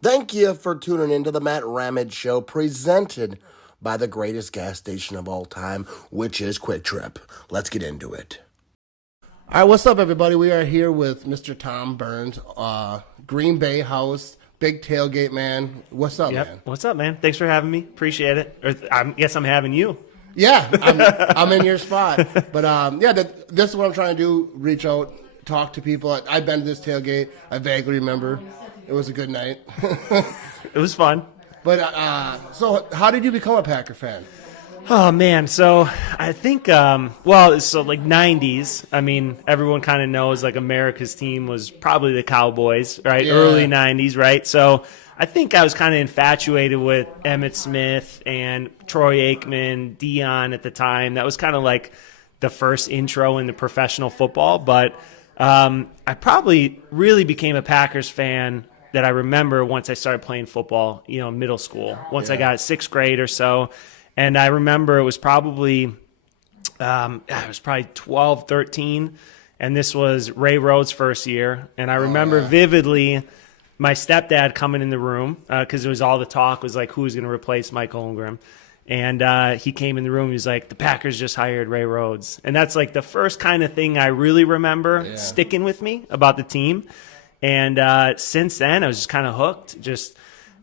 Thank you for tuning into the Matt Ramage Show, presented by the greatest gas station of all time, which is Quick Trip. Let's get into it. All right, what's up, everybody? We are here with Mr. Tom Burns, Green Bay house, big tailgate man. What's up, man? What's up, man? Thanks for having me. Appreciate it. Or I guess I'm having you. Yeah, I'm in your spot. But this is what I'm trying to do: reach out, talk to people. I've been to this tailgate. I vaguely remember. It was a good night. It was fun. But so how did you become a Packer fan? Oh man, so I think so like 90s. I mean, everyone kind of knows like America's team was probably the Cowboys, right? Yeah. Early 90s, right? So I think I was kind of infatuated with Emmitt Smith and Troy Aikman, Dion at the time. That was kind of like the first intro into professional football. But I probably really became a Packers fan that I remember once I started playing football, middle school. Once I got sixth grade or so. And I remember it was probably 12, 13, and this was Ray Rhodes' first year. And I remember vividly my stepdad coming in the room because it was all the talk was like who was going to replace Mike Holmgren. And he came in the room. He was like, the Packers just hired Ray Rhodes. And that's like the first kind of thing I really remember sticking with me about the team. And since then, I was just kind of hooked, just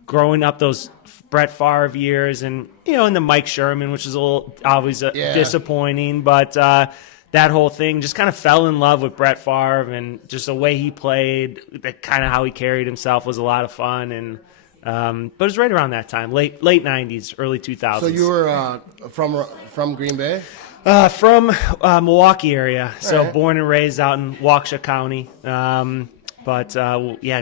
growing up those Brett Favre years and, and the Mike Sherman, which is always disappointing. But that whole thing just kind of fell in love with Brett Favre and just the way he played, kind of how he carried himself was a lot of fun. And but it was right around that time, late 90s, early 2000s. So you were from Green Bay? From Milwaukee area. So right. Born and raised out in Waukesha County. But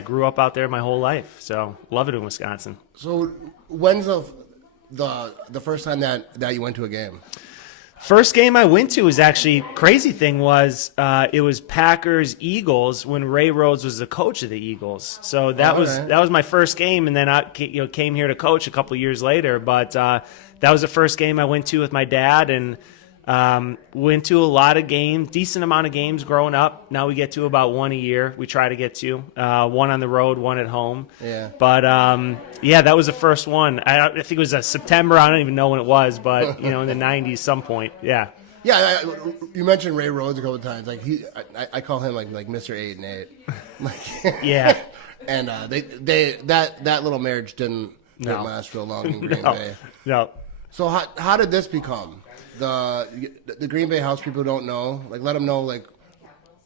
grew up out there my whole life. So love it in Wisconsin. So when's the first time that you went to a game? First game I went to was actually, crazy thing was, it was Packers-Eagles when Ray Rhodes was the coach of the Eagles. So that was my first game, and then I came here to coach a couple years later. But that was the first game I went to with my dad, and went to a lot of games, decent amount of games growing up. Now we get to about one a year. We try to get to one on the road, one at home. Yeah. But that was the first one. I think it was September. I don't even know when it was, but in the '90s, some point. Yeah. Yeah. You mentioned Ray Rhodes a couple of times. Like I call him like Mr. 8 and 8. Like, yeah. And that little marriage didn't last real long in Green Bay. No. So how did this become? The Green Bay house people don't know. Like, let them know like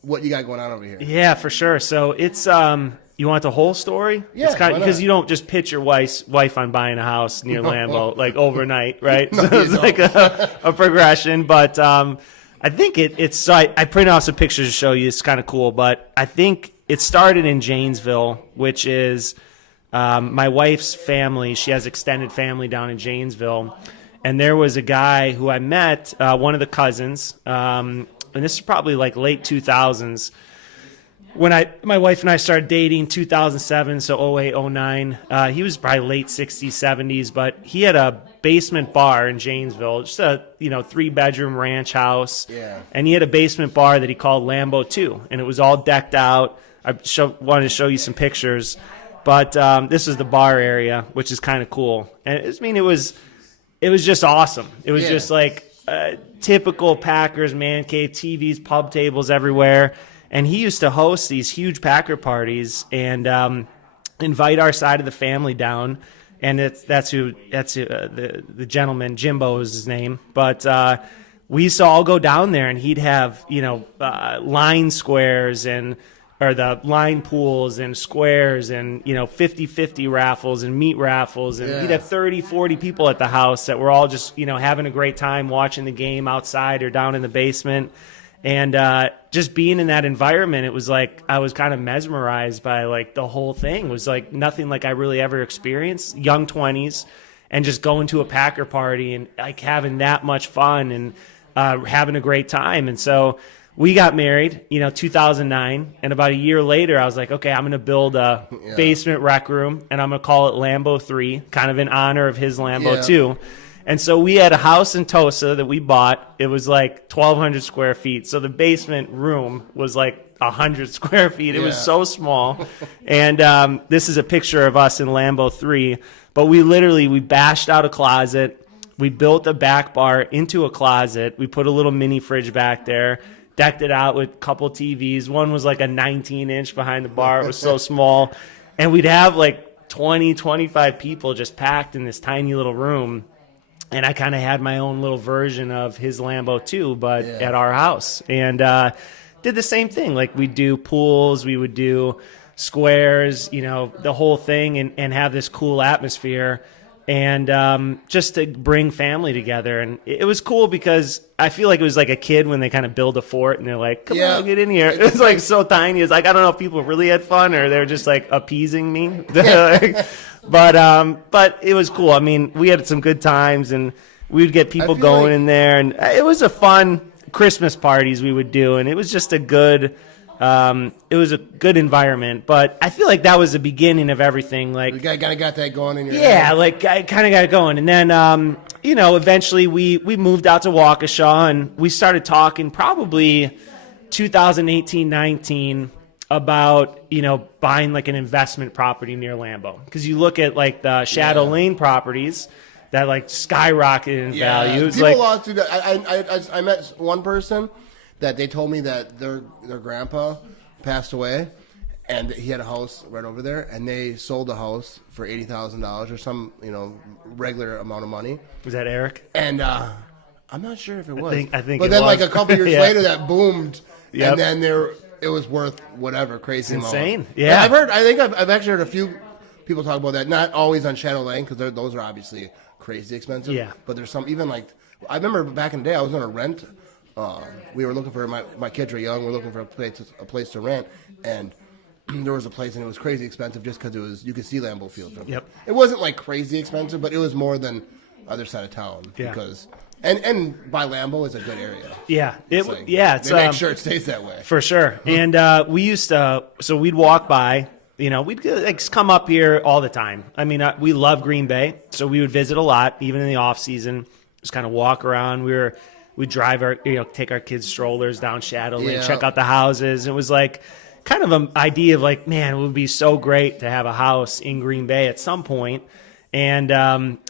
what you got going on over here. Yeah, for sure. So it's you want the whole story? Yeah, it's because you don't just pitch your wife on buying a house near Lambeau like overnight, right? No, so it's like a progression. But I think it's. So I printed out some pictures to show you. It's kind of cool. But I think it started in Janesville, which is my wife's family. She has extended family down in Janesville. And there was a guy who I met, one of the cousins, and this is probably like late 2000s, when my wife and I started dating, 2007, so 08, 09. He was probably late 60s, 70s, but he had a basement bar in Janesville, just a 3-bedroom ranch house. Yeah. And he had a basement bar that he called Lambeau 2, and it was all decked out. I wanted to show you some pictures, but this is the bar area, which is kind of cool. And it was just awesome. It was just like typical Packers man cave, TVs, pub tables everywhere. And he used to host these huge Packer parties and invite our side of the family down. And that's who the gentleman, Jimbo is his name. But we used to all go down there, and he'd have line squares or the line pools and squares and 50-50 raffles and meat raffles, and he'd have 30, 40 people at the house that were all just having a great time watching the game outside or down in the basement. And just being in that environment, it was like I was kind of mesmerized by like the whole thing. It was like nothing like I really ever experienced, young 20s, and just going to a Packer party and like having that much fun and having a great time. And so we got married, 2009, and about a year later, I was like, okay, I'm going to build a basement rec room, and I'm going to call it Lambeau 3, kind of in honor of his Lambeau 2. And so we had a house in Tosa that we bought. It was like 1,200 square feet. So the basement room was like 100 square feet. It was Yeah. so small. And this is a picture of us in Lambeau 3. But we bashed out a closet. We built a back bar into a closet. We put a little mini fridge back there, decked it out with a couple TVs. One was like a 19-inch behind the bar. It was so small. And we'd have like 20, 25 people just packed in this tiny little room. And I kind of had my own little version of his Lambo too, but at our house. And did the same thing. Like we'd do pools, we would do squares, the whole thing, and have this cool atmosphere. And just to bring family together. And it was cool because I feel like it was like a kid when they kind of build a fort and they're like, come on, get in here. It's like so tiny. It's like, I don't know if people really had fun or they're just like appeasing me. But it was cool. I mean, we had some good times and we would get people going in there. And it was a fun Christmas parties we would do. And it was just a good... it was a good environment, but I feel like that was the beginning of everything. Like, you got that going in your head. Like I kind of got it going, and then eventually we moved out to Waukesha, and we started talking probably 2018-19 about buying like an investment property near Lambeau, because you look at like the Shadow Lane properties that like skyrocketed in value. People lost to that. I met one person that they told me that their grandpa passed away, and he had a house right over there, and they sold the house for $80,000 or some regular amount of money. Was that Eric? And I'm not sure if it was. I think. But then like a couple years later, that boomed, Yep. and then it was worth whatever crazy amount. Insane. Yeah. I've actually heard a few people talk about that. Not always on Shadow Lane, because those are obviously crazy expensive. Yeah. But there's some, even like, I remember back in the day, I was going to rent. We were looking for, my kids were young, we were looking for a place to rent, and there was a place, and it was crazy expensive just because you could see Lambeau Field from it. Yep. It wasn't like crazy expensive, but it was more than other side of town. Yeah. Because and by Lambeau is a good area. Yeah. It's It's they make sure it stays that way. For sure. And we used to, so we'd walk by, we'd like come up here all the time. I mean, we love Green Bay, so we would visit a lot, even in the off season, just kind of walk around. We'd drive take our kids' strollers down Shadow Lane, check out the houses. It was like kind of an idea of like, man, it would be so great to have a house in Green Bay at some point. And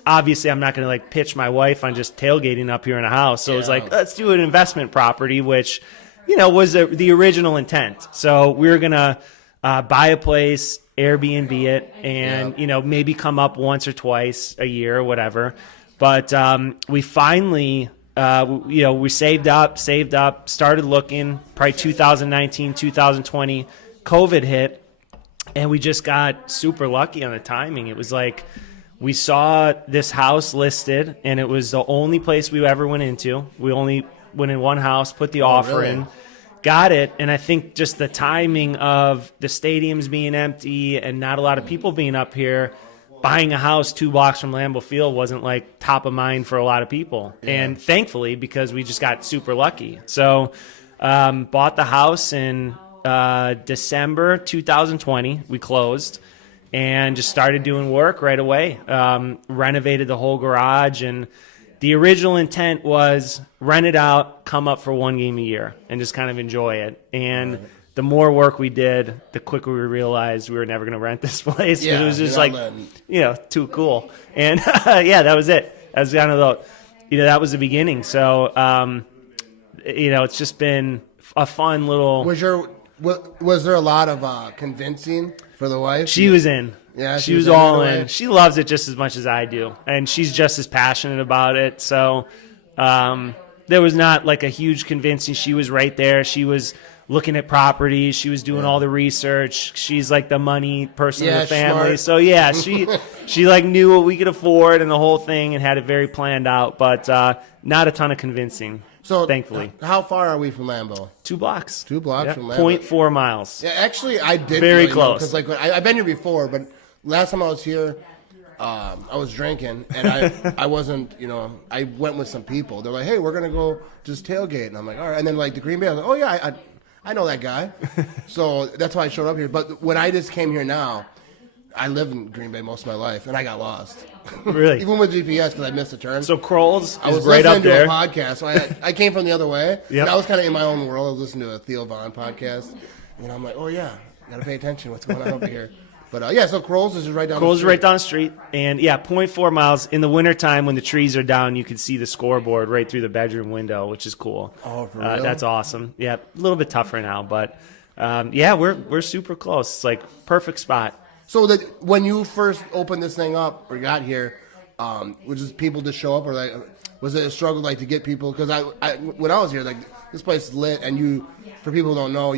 obviously, I'm not going to like pitch my wife on just tailgating up here in a house. So it was like, let's do an investment property, which, was the original intent. So we were going to buy a place, Airbnb it, and, maybe come up once or twice a year or whatever. But we finally... we saved up, started looking, probably 2019, 2020, COVID hit, and we just got super lucky on the timing. It was like we saw this house listed, and it was the only place we ever went into. We only went in one house, put the offer in, got it, and I think just the timing of the stadiums being empty and not a lot of people being up here, buying a house 2 blocks from Lambeau Field wasn't like top of mind for a lot of people. Yeah. And thankfully, because we just got super lucky. So bought the house in December 2020. We closed and just started doing work right away. Renovated the whole garage. And the original intent was rent it out, come up for 1 game a year and just kind of enjoy it. And the more work we did, the quicker we realized we were never going to rent this place. Yeah, it was just like, too cool. And that was it. That was kind of that was the beginning. So, it's just been a fun little. Was there a lot of convincing for the wife? She was in. Yeah, she was all in. She loves it just as much as I do, and she's just as passionate about it. So, there was not like a huge convincing. She was right there. She was looking at properties. She was doing all the research. She's like the money person in the family. Smart. So she like knew what we could afford and the whole thing and had it very planned out, but not a ton of convincing. So thankfully. How far are we from Lambeau? 2 blocks. 2 blocks from Lambeau. 0.4 miles. Yeah, actually I did very close. Because like I've been here before, but last time I was here, I was drinking and I wasn't, I went with some people. They're like, hey, we're gonna go just tailgate, and I'm like, all right. And then like the Green Bay, I was like, oh yeah, I know that guy. So that's why I showed up here. But when I just came here now, I lived in Green Bay most of my life, and I got lost. Really? Even with GPS, because I missed a turn. So Kroll's I was right up there. to a podcast, so I came from the other way. Yep. And I was kind of in my own world. I was listening to a Theo Vaughn podcast. And I'm like, oh yeah, gotta pay attention. What's going on over here? But yeah, so Kroll's is right down. Kroll's right down the street, and yeah, 0.4 miles. In the wintertime when the trees are down, you can see the scoreboard right through the bedroom window, which is cool. Oh, for real? That's awesome. Yeah, a little bit tougher now, but yeah, we're super close. It's like perfect spot. So that when you first opened this thing up or got here, was just people just show up, or like was it a struggle like to get people? Because I when I was here, like this place is lit, and for people who don't know,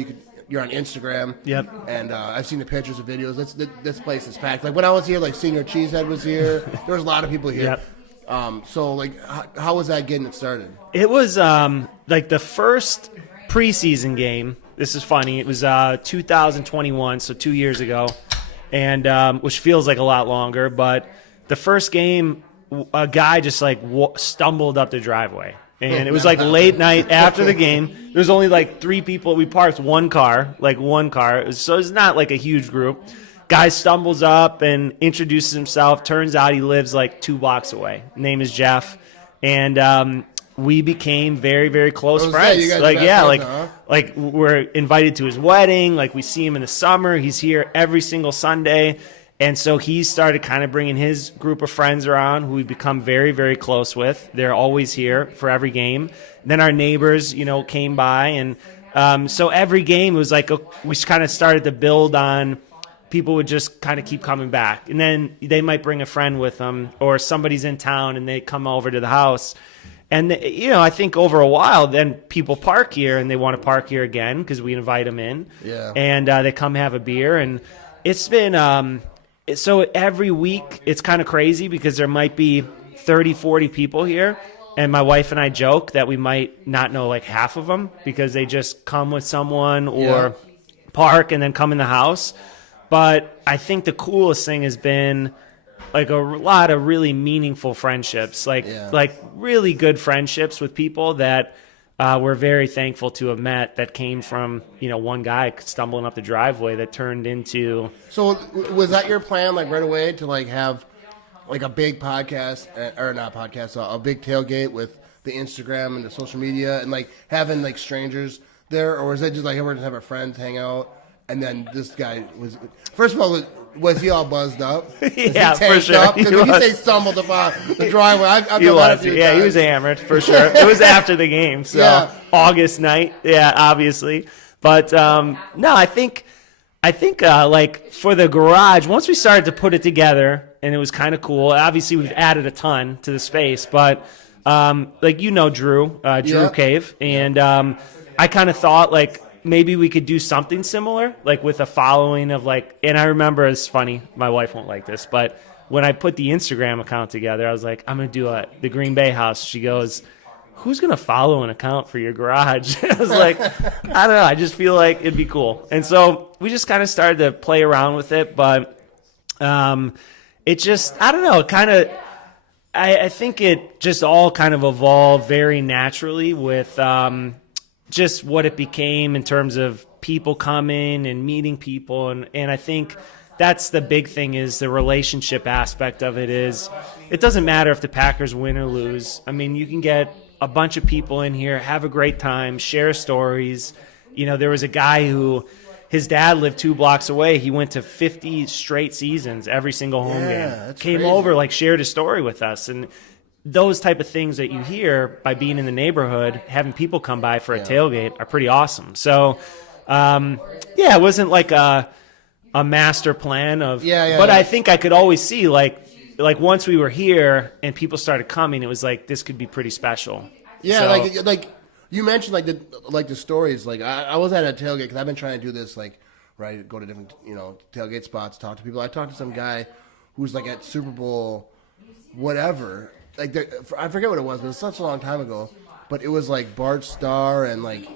you're on Instagram. Yep. And I've seen the pictures and videos. This place is packed. Like when I was here, like Senior Cheesehead was here. There was a lot of people here. Yep. So like, how was that getting it started? It was like the first preseason game. This is funny. It was 2021, so 2 years ago, and which feels like a lot longer. But the first game, a guy just like stumbled up the driveway. And it was like late night after the game. There was only like 3 people. We parked one car. So it's not like a huge group. Guy stumbles up and introduces himself. Turns out he lives like 2 blocks away. Name is Jeff. And we became very, very close friends. Like we're invited to his wedding. Like we see him in the summer. He's here every single Sunday. And so he started kind of bringing his group of friends around who we become very, very close with. They're always here for every game. Then our neighbors, came by. And so every game was like we kind of started to build on people would just kind of keep coming back. And then they might bring a friend with them, or somebody's in town and they come over to the house. And, I think over a while, then people park here and they want to park here again because we invite them in. Yeah. And they come have a beer. And it's been so every week it's kind of crazy because there might be 30, 40 people here. And my wife and I joke that we might not know like half of them because they just come with someone or park and then come in the house. But I think the coolest thing has been like a lot of really meaningful friendships, like really good friendships with people that we're very thankful to have met that came from, one guy stumbling up the driveway that turned into. So was that your plan, like right away, to like have like a big podcast, or not podcast, a big tailgate with the Instagram and the social media and like having like strangers there? Or was it just like everyone just have our friends hang out? And then this guy was, first of all, was he all buzzed up? Yeah, for sure. Because when you say stumbled upon the driveway, I've done that a few times. He was hammered, for sure. It was after the game, so August night, obviously. But, no, I think like for the garage, once we started to put it together, and it was kind of cool, obviously we've added a ton to the space, but like Drew Cave, and I kind of thought like, maybe we could do something similar, like with a following of like, and I remember, it's funny, my wife won't like this, but when I put the Instagram account together, I was like, I'm going to do the Green Bay house. She goes, who's going to follow an account for your garage? I was like, I don't know. I just feel like it'd be cool. And so we just kind of started to play around with it, but it just, I don't know, kind of, I think it just all kind of evolved very naturally with, just what it became in terms of people coming and meeting people. And I think that's the big thing is the relationship aspect of it is it doesn't matter if the Packers win or lose. I mean, you can get a bunch of people in here, have a great time, share stories. There was a guy who his dad lived 2 blocks away. He went to 50 straight seasons, every single home game. Came over, like shared a story with us. And those type of things that you hear by being in the neighborhood, having people come by for a tailgate are pretty awesome. So, it wasn't like a master plan of, but I think I could always see like once we were here and people started coming, it was like, this could be pretty special. Yeah. So, like you mentioned, like the stories, like I was at a tailgate because I've been trying to do this, like, right, go to different, tailgate spots, talk to people. I talked to some guy who's like at Super Bowl, whatever. Like I forget what it was, but it was such a long time ago. But it was like Bart Starr and like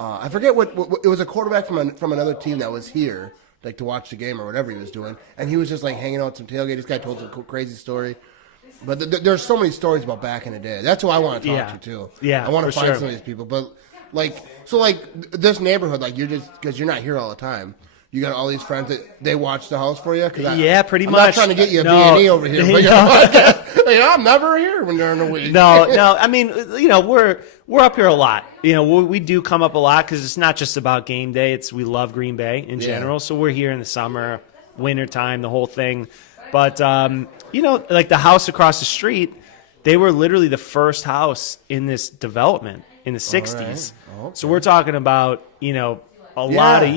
I forget what it was, a quarterback from another team that was here, like to watch the game or whatever he was doing, and he was just like hanging out at some tailgate. This guy told some crazy story. But there's so many stories about back in the day. That's who I want to talk to too. Yeah, I want to find some of these people. But like this neighborhood, like you're just because you're not here all the time. You got all these friends that they watch the house for you? Yeah, pretty I'm much. not trying to get you a No. B&E over here. But I'm never here when they're in the week. No. I mean, we're up here a lot. We do come up a lot because it's not just about game day. We love Green Bay in general. So we're here in the summer, wintertime, the whole thing. But, like the house across the street, they were literally the first house in this development in the 60s. Right. Okay. So we're talking about, a lot of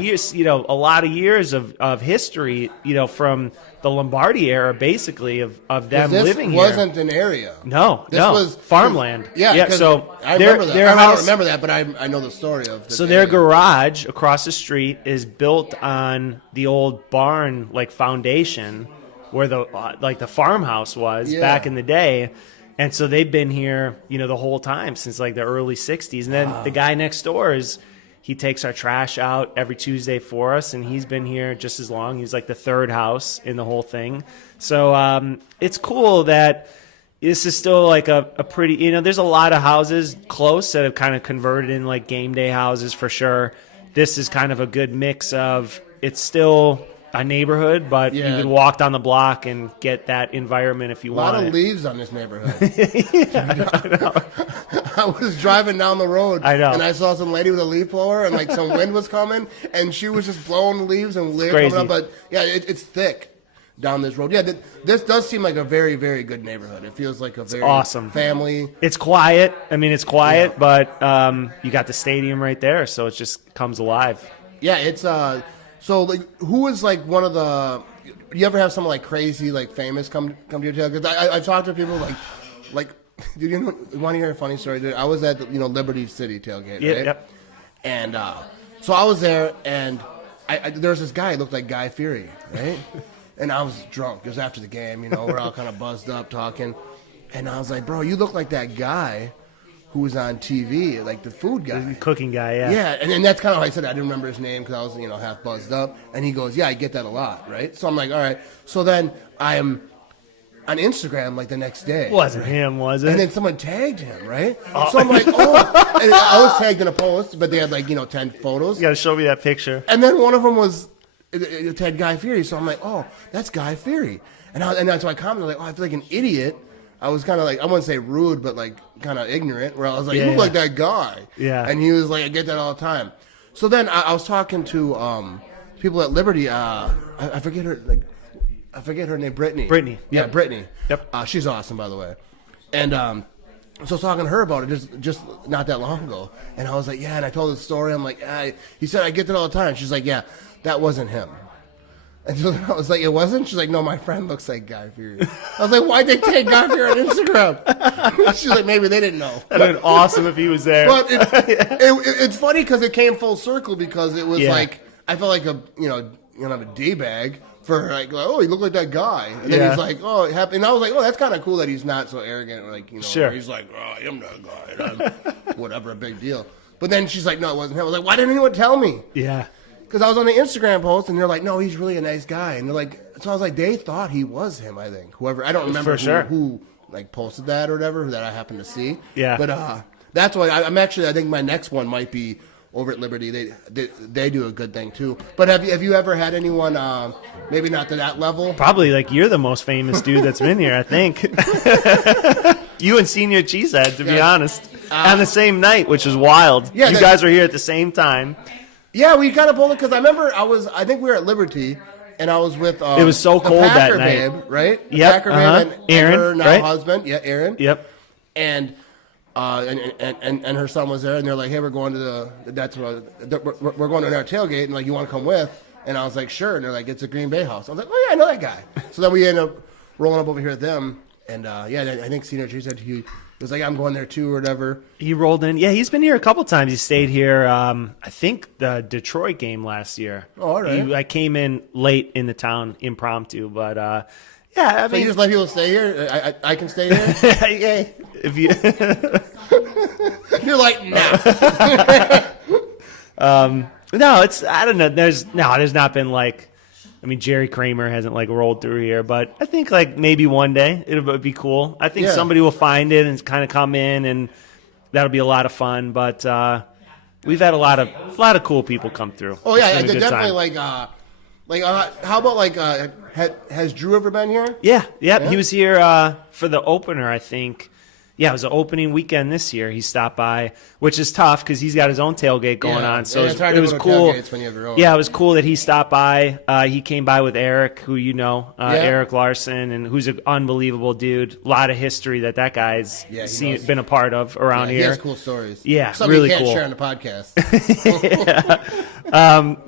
years of history, from the Lombardi era, basically, of them living here. This wasn't an area. No, this was farmland. Yeah. So I remember that. I don't remember that, but I know the story of this. So their garage across the street is built on the old barn, foundation, where the farmhouse was back in the day. And so they've been here, the whole time since the early 60s. And then the guy next door he takes our trash out every Tuesday for us, and he's been here just as long. He's the third house in the whole thing. So it's cool that this is still a pretty, there's a lot of houses close that have kind of converted in game day houses for sure. This is kind of a good mix of, it's still a neighborhood, but you can walk down the block and get that environment if you want. A lot of leaves on this neighborhood. I was driving down the road, I know, and I saw some lady with a leaf blower, and some wind was coming, and she was just blowing the leaves and leaves coming up. But yeah, it's thick down this road. Yeah, this does seem like a very, very good neighborhood. It feels like a very awesome family. It's quiet. I mean, it's quiet, but you got the stadium right there, so it just comes alive. Yeah, it's So, who is one of the? You ever have someone crazy, famous come to your tailgate? Because I've talked to people like. Did you want to hear a funny story? Dude, I was at Liberty City tailgate, right? Yep. And so I was there, and there was this guy. He looked like Guy Fieri, right? And I was drunk. It was after the game, we're all kind of buzzed up talking, and I was like, "Bro, you look like that guy who was on TV, the food guy, the cooking guy." Yeah. Yeah, and that's kind of how I said it. I didn't remember his name because I was half buzzed up, and he goes, "Yeah, I get that a lot, right?" So I'm like, "All right." So then I am on Instagram the next day. Wasn't him, was it? And then someone tagged him, right? Oh. So I'm like, "Oh!" And I was tagged in a post, but they had 10 photos. You got to show me that picture. And then one of them was tagged Guy Fieri, so I'm like, "Oh, that's Guy Fieri," and that's why I commented "Oh, I feel like an idiot." I was kind of I wouldn't say rude, but kind of ignorant, where I was like, "You look like that guy." Yeah. And he was like, "I get that all the time." So then I was talking to people at Liberty. I forget her I forget her name. Brittany. Yeah, yep. Brittany. Yep. She's awesome, by the way. And so I was talking to her about it just not that long ago, and I was like, "Yeah," and I told the story. I'm like, he said, "I get that all the time." She's like, "Yeah, that wasn't him." And so I was like, "It wasn't?" She's like, "No, my friend looks like Guy Fieri." I was like, "Why'd they take Guy Fieri on Instagram?" She's like, "Maybe they didn't know." That would have been awesome if he was there. But it's funny because it came full circle because it was I felt like a D-bag for "Oh, he looked like that guy." And then he's like, "Oh, it happened." And I was like, "Oh, that's kind of cool that he's not so arrogant." Sure. He's like, "Oh, I am that guy. And I'm whatever, a big deal." But then she's like, "No, it wasn't him." I was like, "Why didn't anyone tell me?" Yeah. Because I was on the Instagram post, and they're like, "No, he's really a nice guy." And they're like, so I was like, they thought he was him, I think. Whoever, I don't remember who posted that or whatever, that I happened to see. Yeah. But that's why I'm actually, I think my next one might be over at Liberty. They do a good thing, too. But have you ever had anyone, maybe not to that level? Probably, you're the most famous dude that's been here, I think. You and Senior Cheesehead, to be honest. On the same night, which is wild. Yeah, you guys were here at the same time. Yeah, we kind of pulled it because I remember I think we were at Liberty, and I was with it was so cold Packer that night, babe, right? Yep, Packer babe and Aaron, her now right? husband, Aaron. Yep. And her son was there, and they're like, "Hey, we're going to we're going to our tailgate, and you want to come with?" And I was like, "Sure." And they're like, "It's a Green Bay house." I was like, "Oh yeah, I know that guy." So then we ended up rolling up over here at them, and I think Senior G said he was like, "I'm going there too," or whatever. He rolled in. Yeah, he's been here a couple times. He stayed here. I think the Detroit game last year. Oh, all right. I came in late in the town, impromptu, but yeah. I mean, you just let people stay here. I can stay here. Yeah, if you. You're like, no. No, I don't know. There's not been Jerry Kramer hasn't rolled through here, but I think maybe one day it'll be cool. I think somebody will find it and kind of come in, and that'll be a lot of fun. But we've had a lot of cool people come through. Oh yeah, definitely Like, how about like, has Drew ever been here? Yeah. He was here for the opener, I think. Yeah, it was the opening weekend this year. He stopped by, which is tough because he's got his own tailgate going on. So it was cool. Yeah, it was cool that he stopped by. He came by with Eric, who you know, Eric Larson, and who's an unbelievable dude. A lot of history that guy's been a part of around here. He has cool stories. Yeah, something really you can't cool. share on the podcast.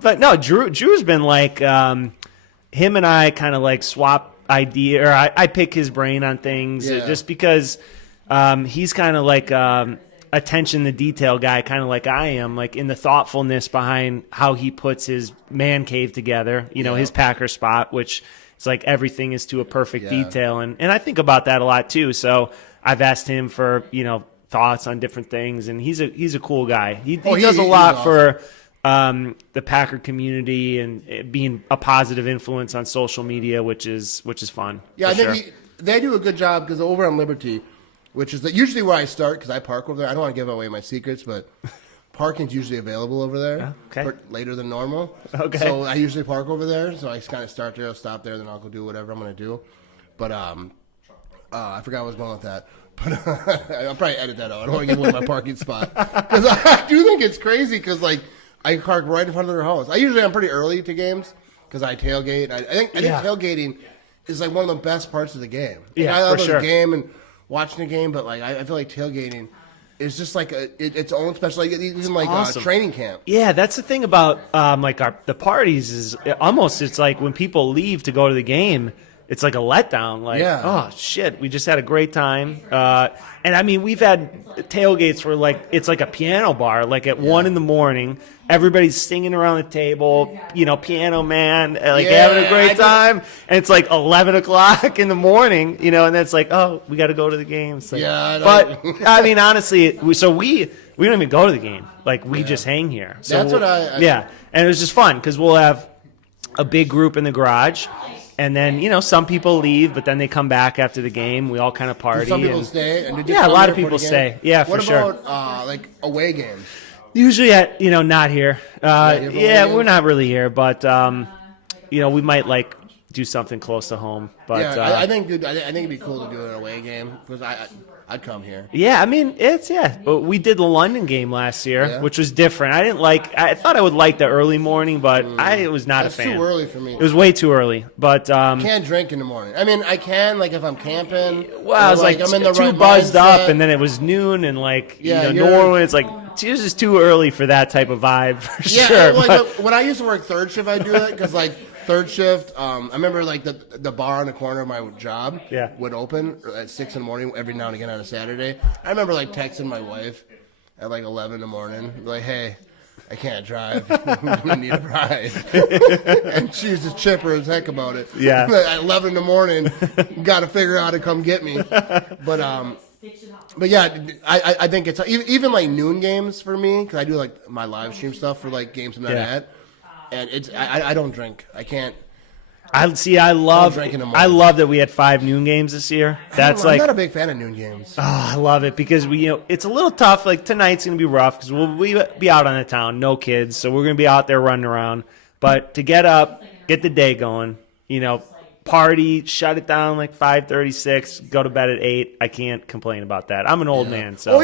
But no, Drew's been like him and I kind of like swap idea, or I pick his brain on things just because. He's kind of like attention to detail guy, kind of like I am, like in the thoughtfulness behind how he puts his man cave together, his Packer spot, which is like everything is to a perfect detail. And I think about that a lot too. So I've asked him for, thoughts on different things, and he's a cool guy. He does a lot awesome. For the Packer community and being a positive influence on social media, which is fun. Yeah, I think they do a good job because over on Liberty, which is usually where I start because I park over there. I don't want to give away my secrets, but parking's usually available over there later than normal. Okay. So I usually park over there. So I kind of start there, I'll stop there, then I'll go do whatever I'm going to do. But I forgot what I was going with that. But I'll probably edit that out. I don't want to give away my parking spot. Because I do think it's crazy because, like, I park right in front of their house. I'm pretty early to games because I tailgate. I think tailgating is, like, one of the best parts of the game. Yeah, I love for sure. the game and watching the game, but like I feel like tailgating is just like its own special, like even like awesome. Training camp. Yeah, that's the thing about the parties is it's like when people leave to go to the game, it's like a letdown. Like, oh shit, we just had a great time. And I mean, we've had tailgates where like it's like a piano bar. Like at 1 a.m, everybody's singing around the table. Piano man, like having a great time. And it's like 11 o'clock in the morning. And then it's like, oh, we got to go to the game. So, but I mean, honestly, we don't even go to the game. Like we just hang here. So that's what and it was just fun because we'll have a big group in the garage. And then, some people leave, but then they come back after the game. We all kind of party. Some people stay? And a lot of people stay. Yeah, for sure. What about, like, away games? Usually not here. We're not really here. But, we might, like, do something close to home. But I think it'd be cool to do an away game because I'd come here. Yeah, I mean, but we did the London game last year, which was different. I thought I would like the early morning, but I was not a fan. It's too early for me. It was way too early. But can't drink in the morning. I mean, I can, like, if I'm camping. Well, I was like I'm in the too buzzed up, and then it was noon, and like, normally it's like, it's just too early for that type of vibe, for sure. Like, when I used to work third shift, I'd do that, because, like, third shift, I remember, like, the bar on the corner of my job would open at 6 in the morning every now and again on a Saturday. I remember, like, texting my wife at, like, 11 in the morning, like, hey, I can't drive. I'm going to need a ride. And she was just chipper as heck about it. Yeah. At 11 in the morning, got to figure out how to come get me. But yeah, I think it's even like noon games for me, because I do like my live stream stuff for like games I'm not at, and it's I don't drink. I can't. I love that we had 5 noon games this year. I'm not a big fan of noon games. Oh, I love it because it's a little tough. Like tonight's gonna be rough because we'll be out on the town, no kids, so we're gonna be out there running around. But to get up, get the day going, party, shut it down like 5:36, go to bed at 8. I can't complain about that. I'm an old man, so I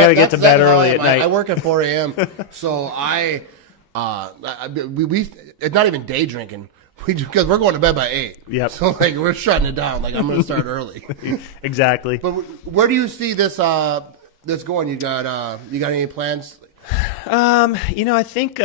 gotta get to bed early at night. I work at 4 a.m., so we it's not even day drinking. Because we're going to bed by 8. Yep. So like we're shutting it down. Like I'm going to start early. Exactly. But where do you see this going? You got any plans? I think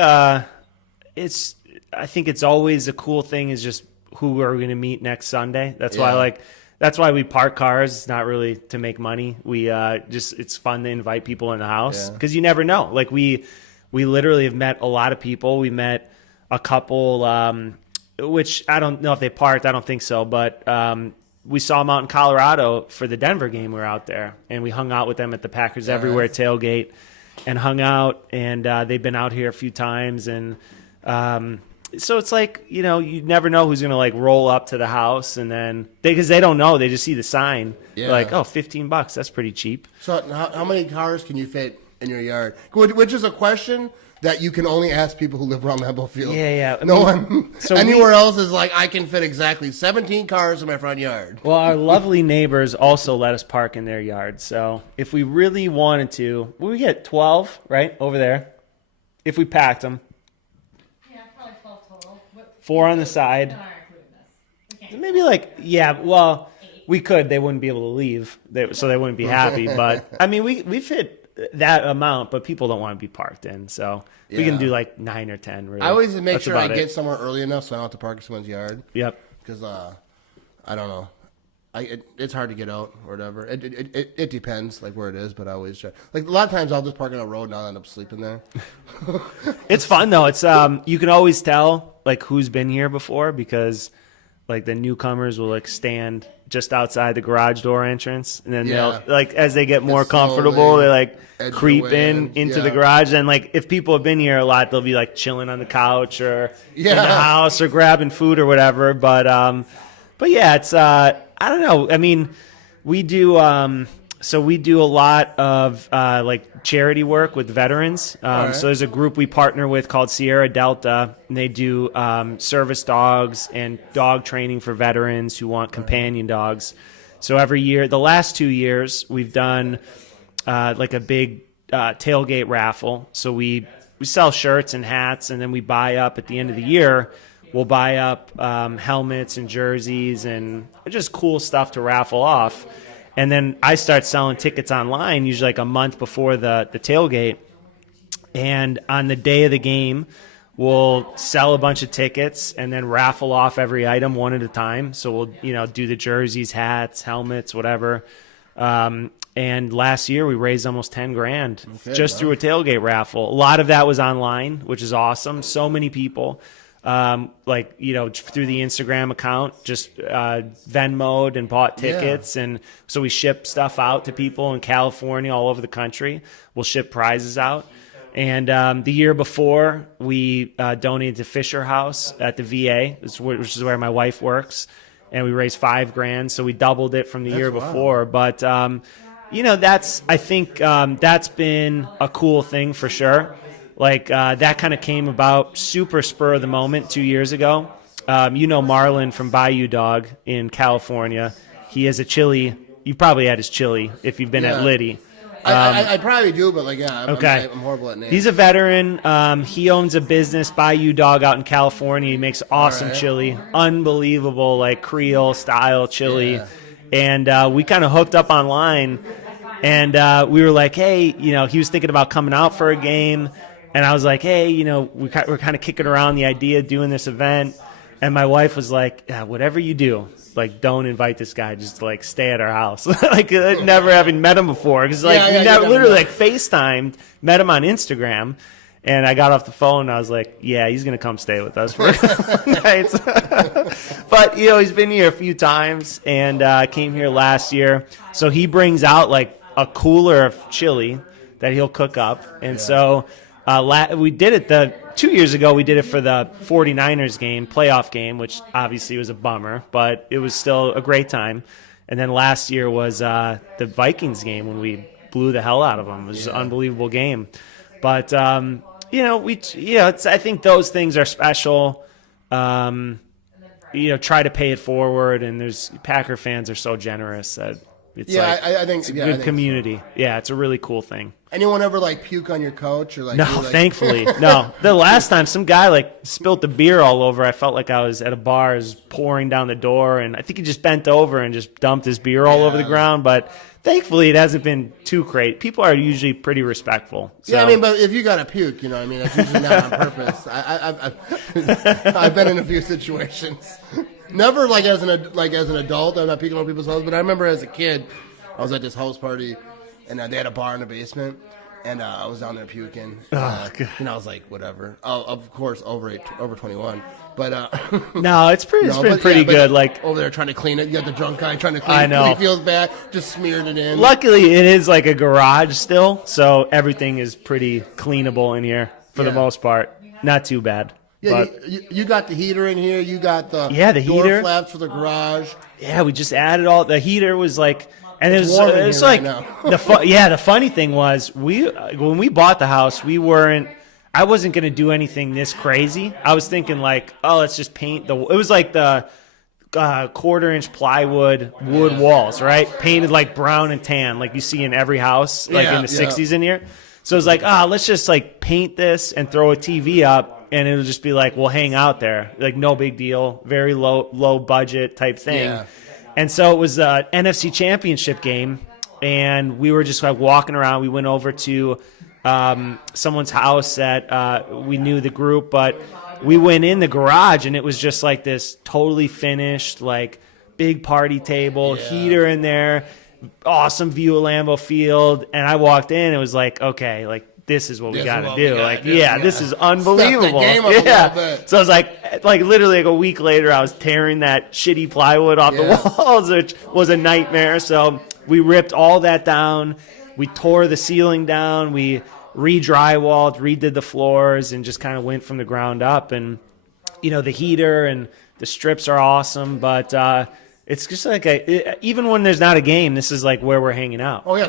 it's always a cool thing is just who are we going to meet next Sunday. That's why we park cars. It's not really to make money. We it's fun to invite people in the house because you never know. Like we literally have met a lot of people. We met a couple. Which I don't know if they parked. I don't think so. But we saw them out in Colorado for the Denver game. We were out there, and we hung out with them at the Packers Everywhere tailgate and hung out. And they've been out here a few times. And so it's like, you never know who's going to, like, roll up to the house. And then because they don't know. They just see the sign. Yeah. Like, oh, $15. That's pretty cheap. So how many cars can you fit in your yard? Which is a question that you can only ask people who live around Lambeau Field. Yeah. No one so anywhere else is like, I can fit exactly 17 cars in my front yard. Well, our lovely neighbors also let us park in their yard. So if we really wanted to, we get 12, right, over there, if we packed them. Yeah, probably 12 total. 4 on the side. Maybe well, we could. They wouldn't be able to leave, so they wouldn't be happy. But, I mean, we fit that amount, but people don't want to be parked in. So we can do like 9 or 10, really. I always make That's sure I about get it. somewhere early enough so I don't have to park in someone's yard. Yep. Because, I don't know. It's hard to get out or whatever. It depends, like, where it is, but I always try. Like, a lot of times I'll just park on a road and I'll end up sleeping there. It's fun, though. It's you can always tell, like, who's been here before because, like, the newcomers will, like, stand just outside the garage door entrance, and then they'll, like, as they get more comfortable, they, like, creep into the garage. And, like, if people have been here a lot, they'll be, like, chilling on the couch or in the house or grabbing food or whatever. But yeah, it's I don't know. I mean, we do we do a lot of like charity work with veterans. So there's a group we partner with called Sierra Delta, and they do service dogs and dog training for veterans who want companion dogs. So every year, the last 2 years, we've done like a big tailgate raffle. So we sell shirts and hats, and then we buy up at the end of the year. We'll buy up helmets and jerseys and just cool stuff to raffle off. And then I start selling tickets online, usually like a month before the tailgate. And on the day of the game, we'll sell a bunch of tickets and then raffle off every item one at a time. So we'll, do the jerseys, hats, helmets, whatever. And last year we raised almost $10,000 just through a tailgate raffle. A lot of that was online, which is awesome. So many people. Through the Instagram account, just Venmo'd and bought tickets. Yeah. And so we ship stuff out to people in California, all over the country. We'll ship prizes out. And the year before, we donated to Fisher House at the VA, which is where my wife works. And we raised $5,000. So we doubled it from the year before. But, I think that's been a cool thing for sure. Like, that kind of came about super spur of the moment 2 years ago. Marlon from Bayou Dog in California. He has a chili. You probably had his chili if you've been at Liddy. I probably do, but I'm horrible at names. He's a veteran. He owns a business, Bayou Dog, out in California. He makes awesome chili. Unbelievable, like, Creole style chili. Yeah. And we kind of hooked up online. And we were like, hey, he was thinking about coming out for a game. And I was like, hey, we're kind of kicking around the idea of doing this event. And my wife was like, yeah, whatever you do, like, don't invite this guy. Just, like, stay at our house. Like, never having met him before. Because, like, we literally, like, FaceTimed, met him on Instagram. And I got off the phone, and I was like, yeah, he's going to come stay with us for a couple nights. But, he's been here a few times and came here last year. So he brings out, like, a cooler of chili that he'll cook up. And so... we did it 2 years ago. We did it for the 49ers game, playoff game, which obviously was a bummer, but it was still a great time. And then last year was the Vikings game when we blew the hell out of them. It was an unbelievable game. But I think those things are special. Try to pay it forward, and Packer fans are so generous that it's I think it's a good community. So. Yeah, it's a really cool thing. Anyone ever like puke on your couch or like? No, thankfully, no. The last time some guy like spilled the beer all over. I felt like I was at a bar, is pouring down the door, and I think he just bent over and just dumped his beer all over the ground. But thankfully, it hasn't been too great. People are usually pretty respectful. So. Yeah, but if you got to puke, it's usually not on purpose. I've been in a few situations. Never like as an adult. I'm not puking on people's houses, but I remember as a kid, I was at this house party, and they had a bar in the basement, and I was down there puking. I was like, whatever. Of course, over 21. But no, it's been pretty good. Like over there trying to clean it. You got the drunk guy trying to clean it. I know. He feels bad, just smeared it in. Luckily, it is like a garage still, so everything is pretty cleanable in here for the most part. Not too bad. Yeah, you got the heater in here. You got the door heater flaps for the garage. Yeah, we just added all. The heater was like, and it was like right the funny thing was when we bought the house, we weren't. I wasn't going to do anything this crazy. I was thinking like, oh, let's just paint the. It was like the 1/4-inch plywood wood walls, right? Painted like brown and tan, like you see in every house, like in the '60s in here. So it was like, let's just like paint this and throw a TV up, and it'll just be like we'll hang out there, like no big deal, very low budget type thing. Yeah. And so it was an NFC Championship game, and we were just like walking around. We went over to someone's house that we knew the group, but we went in the garage and it was just like this totally finished, like big party table, heater in there, awesome view of Lambeau Field. And I walked in, it was like, okay, like this is what we got to do. Like, this is unbelievable. So I was like literally like a week later, I was tearing that shitty plywood off the walls, which was a nightmare. So we ripped all that down. We tore the ceiling down. We re-drywalled, redid the floors, and just kind of went from the ground up. And, the heater and the strips are awesome, but it's just like even when there's not a game, this is like where we're hanging out. Oh, yeah.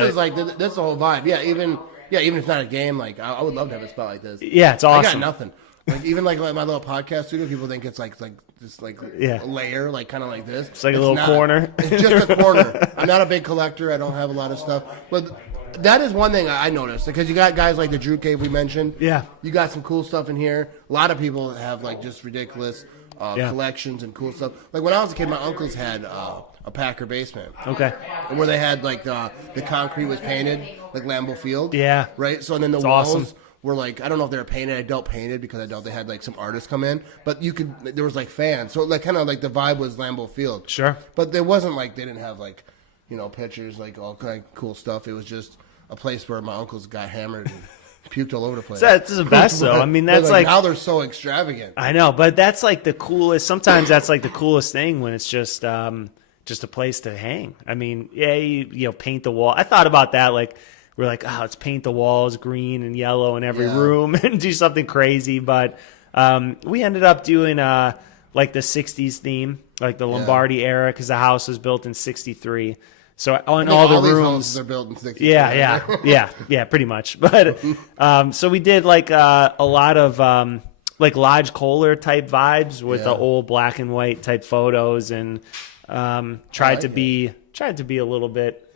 This is like, this is the whole vibe. Yeah, even if it's not a game, like, I would love to have a spot like this. Yeah, it's awesome. I got nothing. Like, even like my little podcast studio, people think it's like just like a layer, like kind of like this. It's like a little corner. It's just a corner. I'm not a big collector. I don't have a lot of stuff. But that is one thing I noticed, because you got guys like the Drew Cave we mentioned. Yeah. You got some cool stuff in here. A lot of people have like just ridiculous collections and cool stuff. Like when I was a kid, my uncles had a Packer basement. Okay. And where they had like the concrete was painted like Lambeau Field. Yeah. Right. So and then the walls were like, I don't know if they were painted. I doubt painted, because I doubt they had like some artists come in. But there was like fans. So like kind of like the vibe was Lambeau Field. Sure. But there wasn't like, they didn't have like, pictures, like all kind of cool stuff. It was just a place where my uncles got hammered and puked all over the place. That's the best though. I mean, that's like now they're so extravagant. I know, but that's like the coolest. Sometimes that's like the coolest thing when it's just a place to hang. I mean, you paint the wall. I thought about that. Like we're like, let's paint the walls green and yellow in every room and do something crazy. But we ended up doing like the '60s theme, like the Lombardi era, because the house was built in '63. So on all the these rooms, houses are built in 60s. Yeah, pretty much. But so we did like a lot of like Lodge Kohler type vibes with the old black and white type photos, and tried to be a little bit,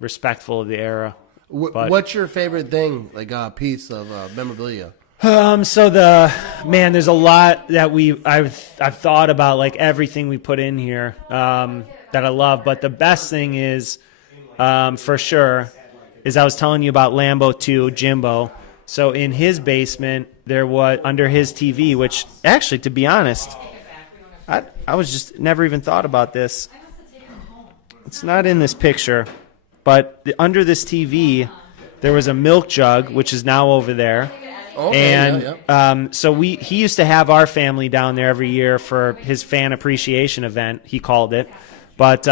respectful of the era. What's your favorite thing, like a piece of memorabilia? So there's a lot that I've thought about, like everything we put in here that I love, but the best thing is for sure is I was telling you about Lambeau 2, Jimbo. So in his basement there was, under his TV, which actually, to be honest, I was just never even thought about this. It's not in this picture, but under this TV there was a milk jug, which is now over there. Okay, and so he used to have our family down there every year for his fan appreciation event, he called it. But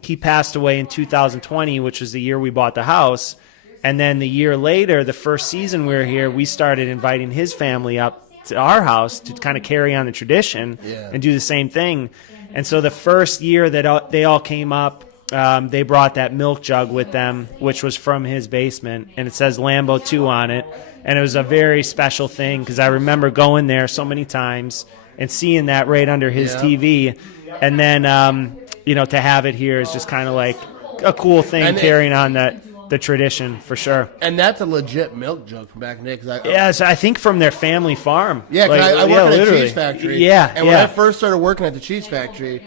he passed away in 2020, which was the year we bought the house. And then the year later, the first season we were here, we started inviting his family up to our house to kind of carry on the tradition and do the same thing. And so the first year that they all came up, they brought that milk jug with them, which was from his basement, and it says Lambeau 2 on it. And it was a very special thing, because I remember going there so many times and seeing that right under his TV. And then, to have it here is just kind of like a cool thing, carrying on the tradition for sure. And that's a legit milk jug from back in the day. So I think from their family farm. Yeah, because I worked at a cheese factory. Yeah, and when I first started working at the cheese factory,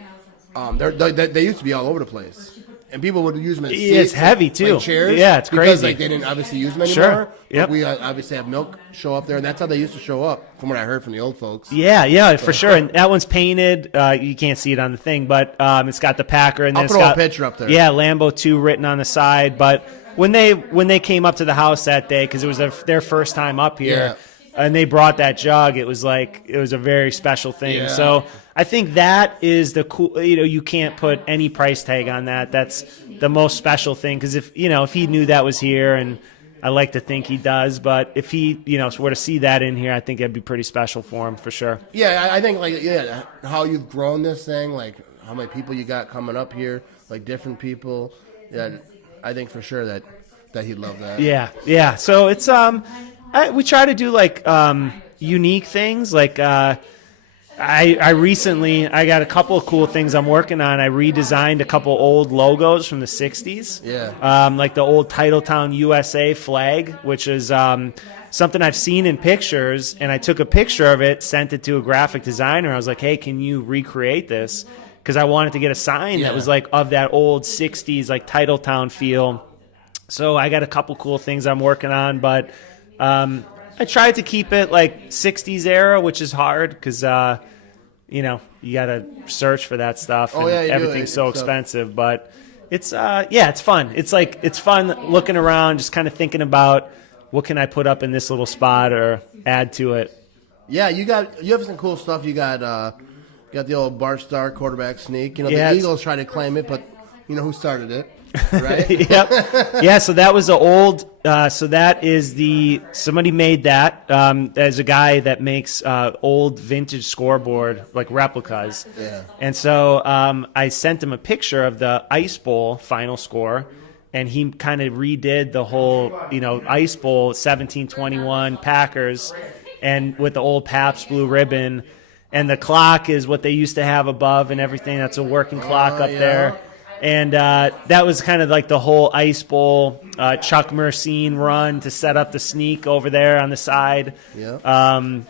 they used to be all over the place. And people would use them as seats. It's heavy, too. Like chairs. Yeah, it's crazy. Because they didn't obviously use them anymore. Sure. Yep. We obviously have milk show up there, and that's how they used to show up, from what I heard from the old folks. Yeah, for sure. And that one's painted. You can't see it on the thing, but it's got the Packer. And I'll throw a picture up there. Yeah, Lambeau 2 written on the side. But when they came up to the house that day, because it was their first time up here, and they brought that jug, it was a very special thing. Yeah. So I think that is the cool. You can't put any price tag on that. That's the most special thing, because if he knew that was here, and I like to think he does, but if he were to see that in here, I think it'd be pretty special for him for sure. Yeah, I think how you've grown this thing, like how many people you got coming up here, like different people. Yeah, I think for sure that he'd love that. Yeah. So it's We try to do like unique things. Like I recently I got a couple of cool things I'm working on. I redesigned a couple old logos from the '60s. Yeah. Like the old Titletown USA flag, which is something I've seen in pictures, and I took a picture of it, sent it to a graphic designer. I was like, "Hey, can you recreate this?" Because I wanted to get a sign that was like of that old '60s like Titletown feel. So I got a couple cool things I'm working on, but I tried to keep it like '60s era, which is hard because you got to search for that stuff, and everything's so expensive. But it's it's fun. It's fun looking around, just kind of thinking about what can I put up in this little spot or add to it. Yeah, you have some cool stuff. You got the old Bart Starr quarterback sneak. The Eagles tried to claim it, but you know who started it, right? Yep. Yeah. So that was the old. So that is somebody made that. There's a guy that makes old vintage scoreboard like replicas. Yeah. And so I sent him a picture of the Ice Bowl final score, and he kind of redid the whole Ice Bowl 1721 Packers, and with the old Pabst blue ribbon. And the clock is what they used to have above and everything. That's a working clock up there. And that was kind of like the whole Ice Bowl Chuck Mersine run to set up the sneak over there on the side. Yeah. And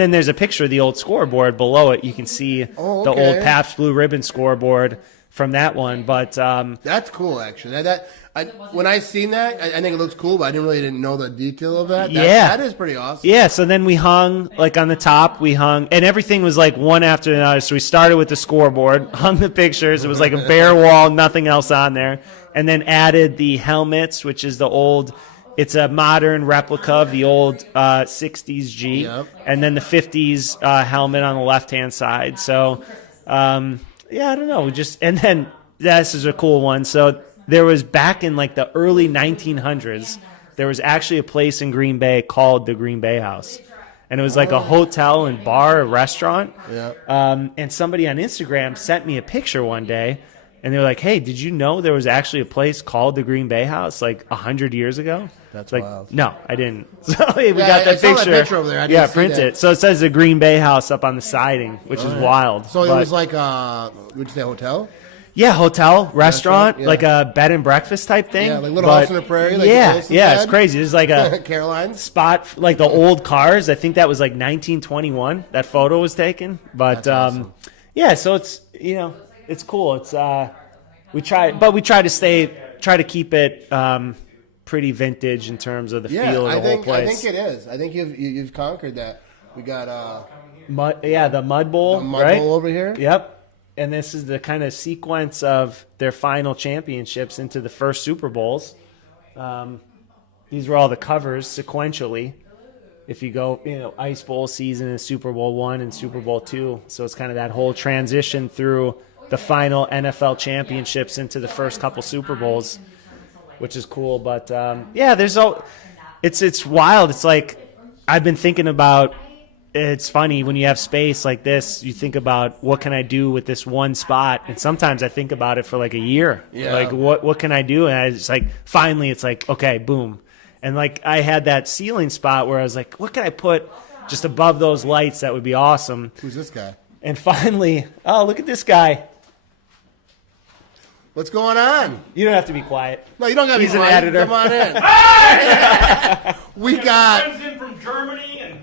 then there's a picture of the old scoreboard below it. You can see the old Pabst Blue Ribbon scoreboard from that one. But that's cool, actually. When I seen that, I think it looks cool, but I didn't know the detail of that. That is pretty awesome. Yeah, so then we hung, like on the top, and everything was like one after another. So we started with the scoreboard, hung the pictures. It was like a bare wall, nothing else on there. And then added the helmets, which is it's a modern replica of the old 60s G. Yep. And then the 50s helmet on the left-hand side. So, I don't know. And then this is a cool one. So there was back in like the early 1900s, there was actually a place in Green Bay called the Green Bay House. And it was like a hotel and bar, a restaurant. Yeah. And somebody on Instagram sent me a picture one day, and they were like, "Hey, did you know there was actually a place called the Green Bay House like 100 years ago?" That's like, wild. No, I didn't. So we got that I picture. saw that picture over there. I didn't see print that. it. So it says the Green Bay House up on the siding, which is wild. So it was like would you say hotel? Yeah, hotel, restaurant, yeah. like a bed and breakfast type thing. Yeah, like Little House on the Prairie. Like it's crazy. There's like a Caroline's spot, like the old cars. I think that was like 1921. That photo was taken. But awesome. So it's it's cool. It's we try to keep it pretty vintage in terms of the feel of the whole place. I think it is. I think you've conquered that. We got the Mud Bowl, the Mud right? Bowl over here. Yep. And this is the kind of sequence of their final championships into the first Super Bowls. These were all the covers sequentially. If you go, Ice Bowl season and Super Bowl I and Super Bowl II. So it's kind of that whole transition through the final NFL championships into the first couple Super Bowls, which is cool. But it's wild. It's like I've been thinking about. It's funny when you have space like this, you think about what can I do with this one spot, and sometimes I think about it for like a year. Yeah. Like what can I do? And it's like finally it's like okay, boom. And like I had that ceiling spot where I was like, what can I put just above those lights that would be awesome? Who's this guy? And finally, oh, look at this guy. What's going on? You don't have to be quiet. No, you don't got to be He's an quiet. editor. Come on in. We got Friends in from Germany and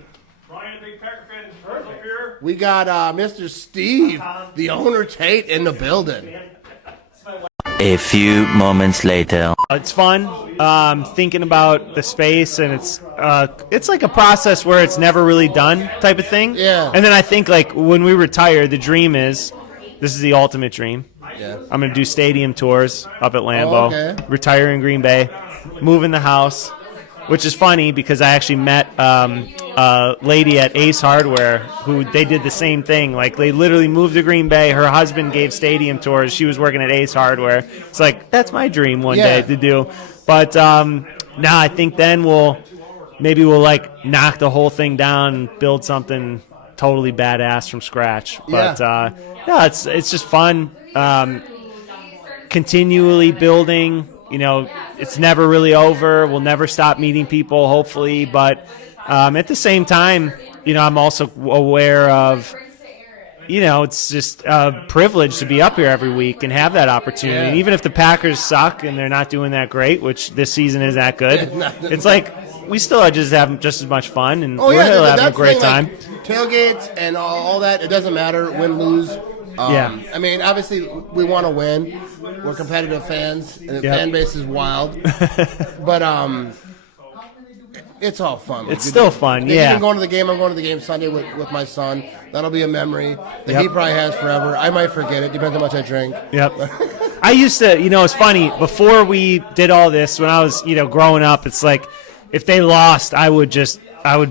Brian, a big Packer fan, is up here. We got Mr. Steve, the owner Tate, in the building. A few moments later. It's fun thinking about the space, and it's like a process where it's never really done type of thing. Yeah. And then I think like when we retire, the dream is this is the ultimate dream. Yeah. I'm going to do stadium tours up at Lambeau, okay. retire in Green Bay, move in the house, which is funny because I actually met a lady at Ace Hardware who they did the same thing. Like they literally moved to Green Bay. Her husband gave stadium tours. She was working at Ace Hardware. It's like that's my dream one day to do. But now I think then we'll like knock the whole thing down and build something totally badass from scratch. But it's just fun. Continually building. it's never really over. We'll never stop meeting people, hopefully. But at the same time, I'm also aware of, it's just a privilege to be up here every week and have that opportunity. Yeah. And even if the Packers suck and they're not doing that great, which this season is that good, it's like we still just have just as much fun, and we're still having a great time. Like, tailgates and all that, it doesn't matter, win, lose. Yeah. I mean, obviously, we want to win. We're competitive fans, and the fan base is wild. But it's all fun. It's still fun, If yeah. I'm going to the game. I'm going to the game Sunday with my son. That'll be a memory that he probably has forever. I might forget it. Depends how much I drink. Yep. I used to, it's funny, before we did all this, when I was, growing up, it's like, if they lost, I would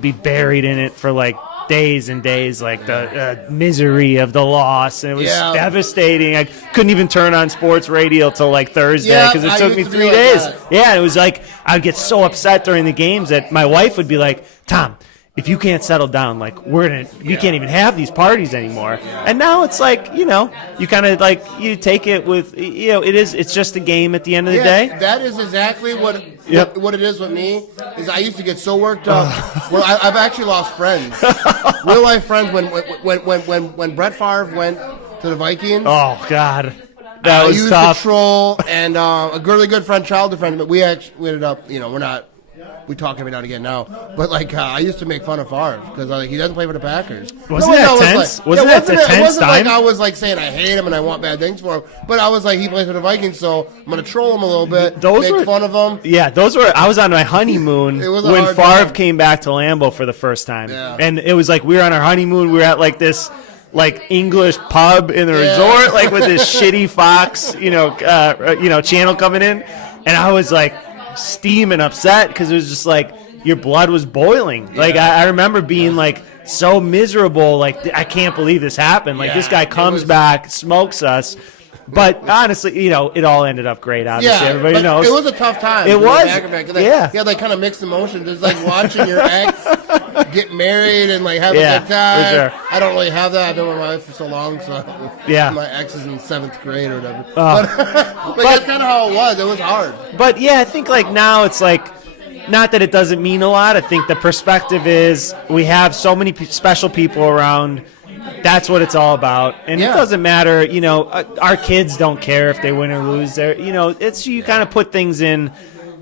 be buried in it for like days and days, like the misery of the loss, and it was devastating. I couldn't even turn on sports radio till like Thursday because it took me 3 days. Yeah, it was like I would get so upset during the games that my wife would be like, "Tom, if you can't settle down, like we can't even have these parties anymore." And now it's like, you kind of like you take it with, it's just a game at the end of the day. That is exactly what it is with me. Is I used to get so worked up. Well, I've actually lost friends, real life friends. When Brett Favre went to the Vikings. Oh God, that was used tough. to troll, and a really good friend, childhood friend, but we ended up, we're not. We talk every now and again now, but like I used to make fun of Favre because he doesn't play for the Packers. Wasn't that tense? Wasn't that a tense time? It wasn't like I was like saying I hate him and I want bad things for him, but I was like, he plays for the Vikings, so I'm gonna troll him a little bit, make fun of him. Yeah, I was on my honeymoon when Favre came back to Lambeau for the first time, and it was like we were on our honeymoon. We were at like this English pub in the resort, like with this shitty Fox, channel coming in, and I was like steaming upset because it was just like your blood was boiling. Like I remember being like so miserable, like I can't believe this happened. Like this guy comes back, smokes us. But honestly, it all ended up great. Obviously, everybody knows it was a tough time. It was, yeah. You had like kind of mixed emotions. It's like watching your ex get married and like have a good time. For sure. I don't really have that. I've been with my wife for so long, so my ex is in 7th grade or whatever. But that's kind of how it was. It was hard. But yeah, I think like now it's like, not that it doesn't mean a lot. I think the perspective is we have so many special people around. That's what it's all about, and it doesn't matter. Our kids don't care if they win or lose. It's you kind of put things in.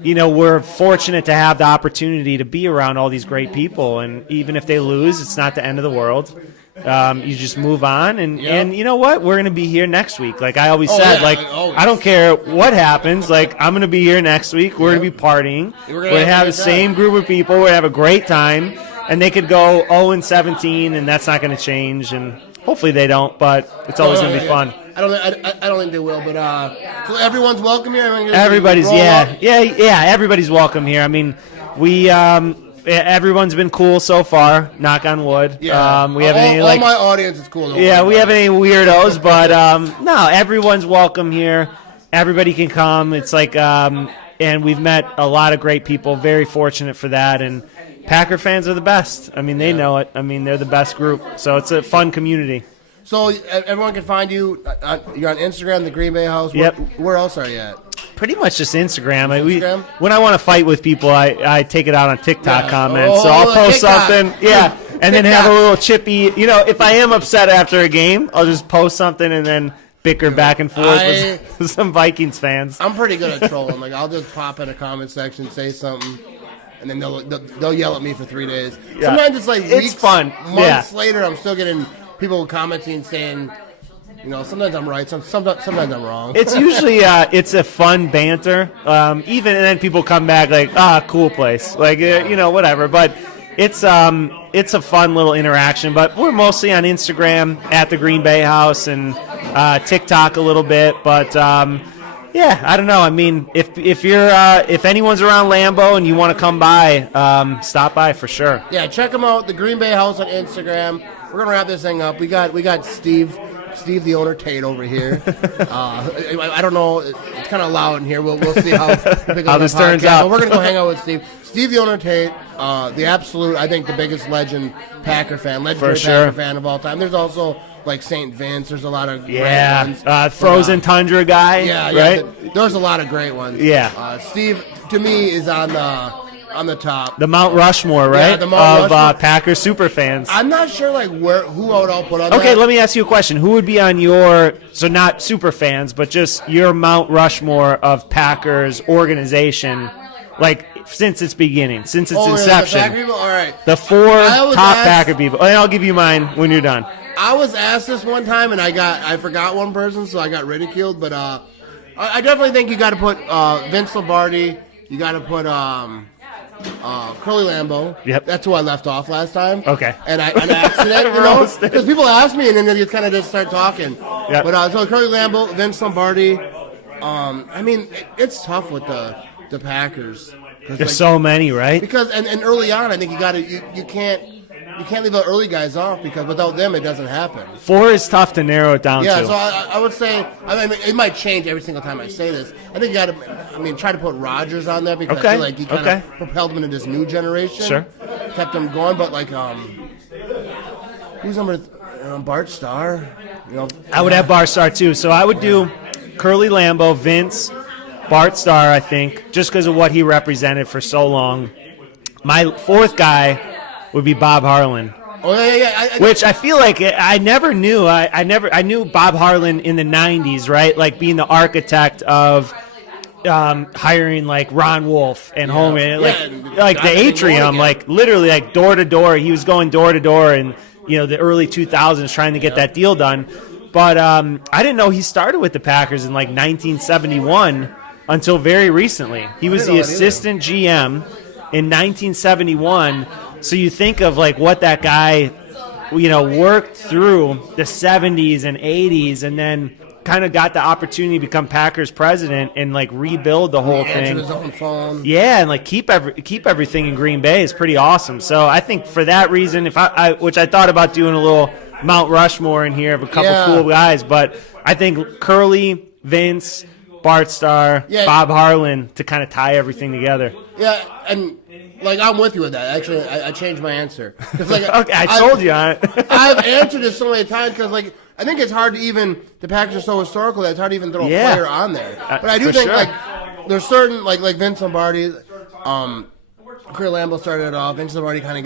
We're fortunate to have the opportunity to be around all these great people, and even if they lose, it's not the end of the world. You just move on, and you know what? We're gonna be here next week. Like I always said, I don't care what happens. Like I'm gonna be here next week. We're gonna be partying. We're gonna have the same group of people. We're gonna have a great time. And they could go 0-17, and that's not going to change. And hopefully they don't, but it's always going to be fun. I don't think they will, but so everyone's welcome here. Everybody's everybody's welcome here. I mean, everyone's been cool so far. Knock on wood. Yeah. We have all my audience is cool. We have any weirdos, but no, everyone's welcome here. Everybody can come. It's like, and we've met a lot of great people. Very fortunate for that, and Packer fans are the best. I mean, they know it. I mean, they're the best group. So it's a fun community. So everyone can find you. You're on Instagram, the Green Bay House. Where else are you at? Pretty much just Instagram. When I want to fight with people, I take it out on TikTok comments. So I'll post something. Yeah. And then have a little chippy. If I am upset after a game, I'll just post something and then bicker back and forth with some Vikings fans. I'm pretty good at trolling. Like I'll just pop in a comment section, say something. And then they'll yell at me for 3 days. Yeah. Sometimes it's like weeks, fun. Months later, I'm still getting people commenting saying, sometimes I'm right, sometimes I'm wrong. It's usually it's a fun banter. Even and then people come back like, cool place, like whatever. But it's a fun little interaction. But we're mostly on Instagram at the Green Bay House and TikTok a little bit. But yeah, I don't know. I mean, if anyone's around Lambeau and you want to come by, stop by for sure. Yeah, check them out. The Green Bay House on Instagram. We're gonna wrap this thing up. We got Steve the owner Tate over here. I don't know. It's kind of loud in here. We'll see how this turns out. But we're gonna go hang out with Steve. Steve the owner Tate, the absolute, I think, the biggest legend Packer fan, legendary Packer fan of all time. There's also like St. Vince. There's a lot of great Yeah, ones. Frozen Tundra guy. Yeah, right. There's a lot of great ones. Yeah. Steve to me is on the top. The Mount Rushmore, right? Yeah, the Mount Rushmore. Packers super fans. I'm not sure like who I would all put on. Okay, that. let me ask you a question. Who would be on your, so not super fans, but just your Mount Rushmore of Packers organization, like since its beginning, since its inception? The Packer people? All right. The four top asked, Packer people. And I'll give you mine when you're done. I was asked this one time, and I forgot one person, so I got ridiculed. But I definitely think you got to put Vince Lombardi. You got to put Curly Lambeau. Yep. That's who I left off last time. Okay. And an accident, because people ask me, and then they kind of just start talking. Yep. But so Curly Lambeau, Vince Lombardi. I mean, it's tough with the Packers. There's so many, right? Because and early on, I think you can't leave the early guys off, because without them, it doesn't happen. 4 is tough to narrow it down to. Yeah, so I would say, I mean, it might change every single time I say this. I think you got to, try to put Rodgers on there, because I feel like he kind of propelled him into this new generation. Sure. Kept him going, but like, who's number, Bart Starr? I would have Bart Starr too. So I would do Curly Lambeau, Vince, Bart Starr, I think, just because of what he represented for so long. My fourth guy would be Bob Harlan. Oh yeah. Which I feel like I never knew. I knew Bob Harlan in the '90s, right? Like being the architect of hiring like Ron Wolf and Homer, like the atrium, like literally like door to door. He was going door to door in the early 2000s trying to get that deal done. But I didn't know he started with the Packers in like 1971 until very recently. He was the assistant GM in 1971. So you think of like what that guy, worked through the 70s and 80s, and then kind of got the opportunity to become Packers president and like rebuild the whole thing. His own phone. Yeah, and like keep everything in Green Bay is pretty awesome. So I think for that reason, if which I thought about doing a little Mount Rushmore in here of a couple cool guys, but I think Curly, Vince, Bart Starr, Bob Harlan to kind of tie everything together. Yeah, and like I'm with you with that. Actually, I changed my answer. Like, okay, I told you on it. I've answered this so many times because like I think it's hard to even, the Packers are so historical that it's hard to even throw a player on there. But I do think like there's certain like Vince Lombardi, Curly Lambeau started it off. Vince Lombardi kind of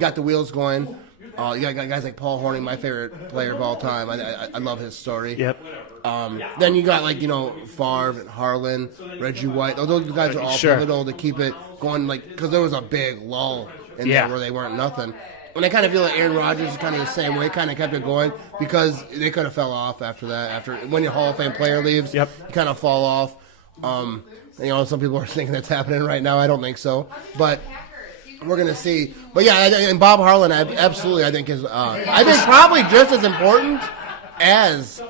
got the wheels going. You got guys like Paul Hornung, my favorite player of all time. I love his story. Yep. Then you got like Favre, Harlan, Reggie White. Those guys are all pivotal to keep it going, like because there was a big lull in there where they weren't nothing. And I kind of feel like Aaron Rodgers is kind of the same way, kind of kept it going because they could have fell off after that. After when your Hall of Fame player leaves, you kind of fall off. Some people are thinking that's happening right now. I don't think so, but we're gonna see. But yeah, and Bob Harlan, absolutely, I think is probably just as important as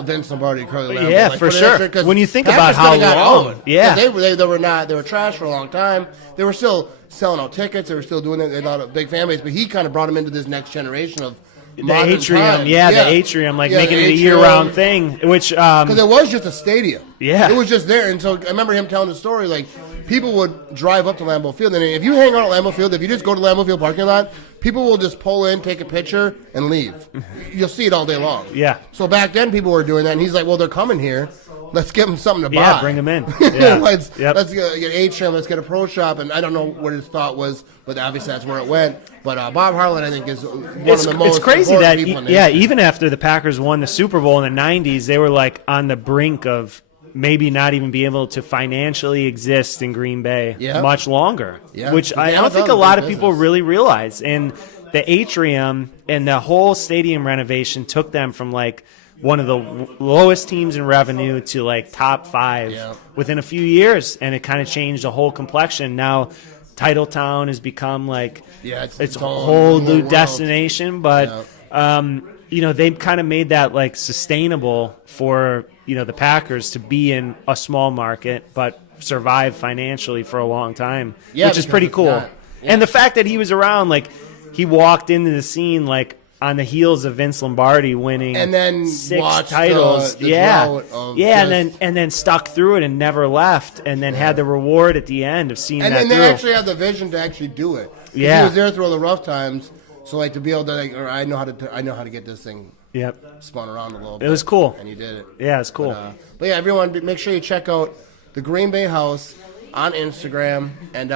Vince Lombardi, Curly Lambeau. Yeah, for sure. When you think about how long, they were trash for a long time. They were still selling out tickets. They were still doing it. They had a big fan base, but he kind of brought them into this next generation of the atrium. The atrium, making it a year-round thing. Which because it was just a stadium. Yeah, it was just there. And so I remember him telling the story like people would drive up to Lambeau Field, and if you hang out at Lambeau Field, if you just go to Lambeau Field parking lot, people will just pull in, take a picture, and leave. You'll see it all day long. Yeah. So back then, people were doing that, and he's like, "Well, they're coming here. Let's give them something to buy. Yeah, bring them in. Yeah. let's get Atrium. Let's get a pro shop." And I don't know what his thought was, but obviously that's where it went. But Bob Harlan, I think, is one of the most. It's crazy important that people in the even after the Packers won the Super Bowl in the '90s, they were like on the brink of maybe not even be able to financially exist in Green Bay much longer. Yeah. Which I don't think a lot of people really realize. And the atrium and the whole stadium renovation took them from like one of the lowest teams in revenue to like top 5 within a few years, and it kind of changed the whole complexion. Now Titletown has become like it's a whole new destination, but they've kind of made that like sustainable for the Packers to be in a small market but survive financially for a long time, which is pretty cool. And the fact that he was around, like he walked into the scene like on the heels of Vince Lombardi winning and then 6 titles, and then stuck through it and never left, and then had the reward at the end of seeing that. And through. they actually had the vision to actually do it. Yeah, he was there through all the rough times. So like to be able to, like, or I know how to get this thing Yep. spun around a little bit. It was cool. And you did it. Yeah, it's cool. But yeah, everyone, make sure you check out the Green Bay House on Instagram. And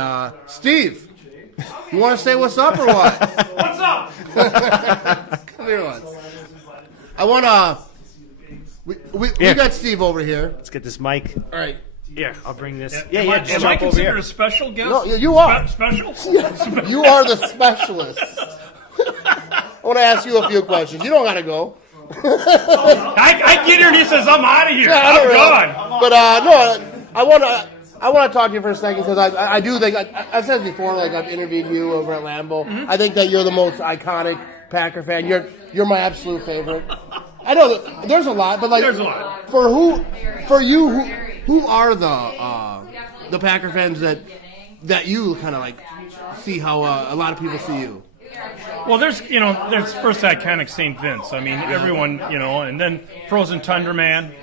Steve, you want to say what's up or what? What's up? Come here once. I want to. We got Steve over here. Let's get this mic. All right. Here, I'll bring this. Am Just I jump over considered here. a special guest? No, you are. Special? You are the specialist. I want to ask you a few questions. You don't got to go. I get here and he says, I'm out of here. Yeah, I I'm don't gone. know. But no, I want to talk to you for a second because I do think I've said before, like I've interviewed you over at Lambeau. Mm-hmm. I think that you're the most iconic Packer fan. You're my absolute favorite. I know that there's a lot, but like There's a lot. For you, who are the Packer fans that you kind of like see how a lot of people see you? Well, there's first iconic St. Vince. I mean, everyone, and then Frozen Tundra Man,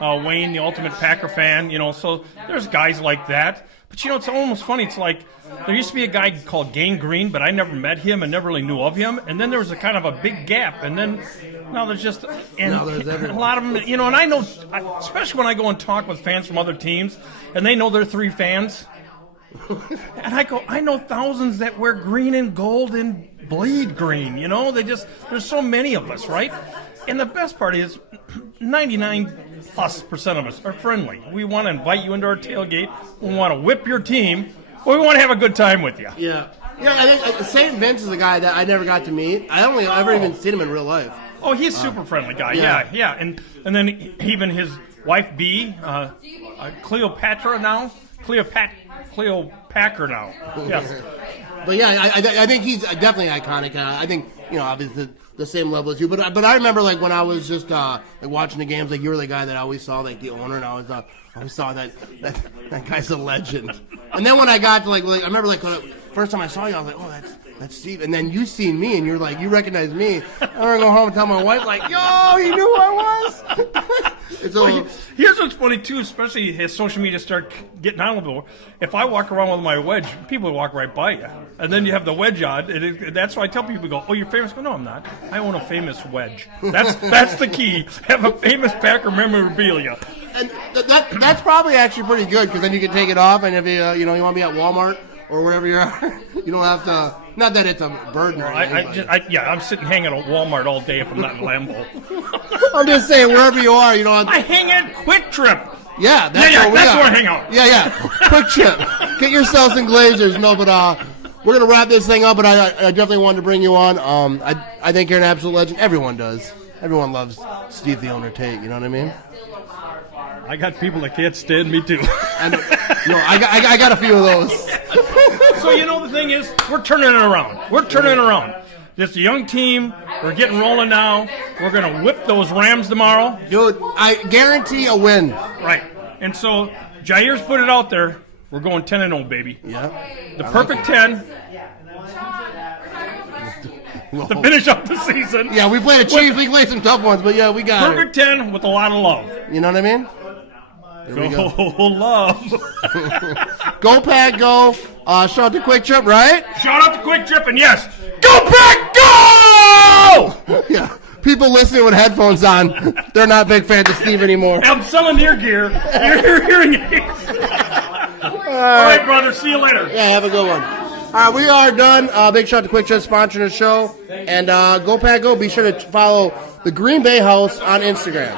Wayne, the ultimate Packer fan, so there's guys like that. But, it's almost funny. It's like there used to be a guy called Gang Green, but I never met him and never really knew of him. And then there was a kind of a big gap. And then now there's just a lot of them, and I know, especially when I go and talk with fans from other teams, and they know they're three fans. And I know thousands that wear green and gold and bleed green, there's so many of us, right? And the best part is 99+% of us are friendly. We want to invite you into our tailgate. We want to whip your team. We want to have a good time with you. Yeah. I think St. Vince is a guy that I never got to meet. I only ever even seen him in real life. Oh, he's a super friendly guy. Yeah. Yeah. And then even his wife B, Cleopatra now, Cleopatra now. Yes. But yeah, I think he's definitely iconic. I think obviously the same level as you. But I remember like when I was just like watching the games, like you were the guy that I always saw like the owner, and I always saw that guy's a legend. And then when I got to like I remember like when first time I saw you, I was like, oh, that's Steve. And then you seen me, and you're like, you recognize me. I'm gonna go home and tell my wife like, yo, he knew who I was. Here's what's funny too, especially as social media start getting on a little bit more. If I walk around with my wedge, people walk right by you, and then you have the wedge on. And that's why I tell people, go, "Oh, you're famous." I go, no, I'm not. I own a famous wedge. That's the key. Have a famous Packer memorabilia. And that's probably actually pretty good because then you can take it off, and if you want to be at Walmart or wherever you are, you don't have to. Not that it's a burden. Or anything, I'm sitting hanging at Walmart all day if I'm not in Lambeau. I'm just saying, wherever you are, I hang at Quick Trip. Yeah, that's where I hang out. Yeah. Quick Trip. Get yourself some Glazers. No, but we're gonna wrap this thing up. But I definitely wanted to bring you on. I think you're an absolute legend. Everyone does. Everyone loves Steve the Owner Tate. You know what I mean? I got people that can't stand me too. And I got a few of those. So the thing is, we're turning it around. This young team, we're getting rolling now. We're gonna whip those Rams tomorrow. Dude, I guarantee a win. Right. And so Jair's put it out there. We're going 10-0, baby. Yeah. The perfect 10 to finish up the season. Yeah, we played the Chiefs. We played some tough ones, but yeah, we got perfect 10 with a lot of love. You know what I mean? Go love. Go Pack, go. Shout out to Quick Trip, right? Shout out to Quick Trip, and yes, go Pack, go! Yeah. People listening with headphones on, they're not big fans of Steve anymore. I'm selling your gear. Your hearing aids. All right, brother. See you later. Yeah, have a good one. All right, we are done. Big shout out to Quick Trip sponsoring the show. And Go Pack, go. Be sure to follow the Green Bay House on Instagram.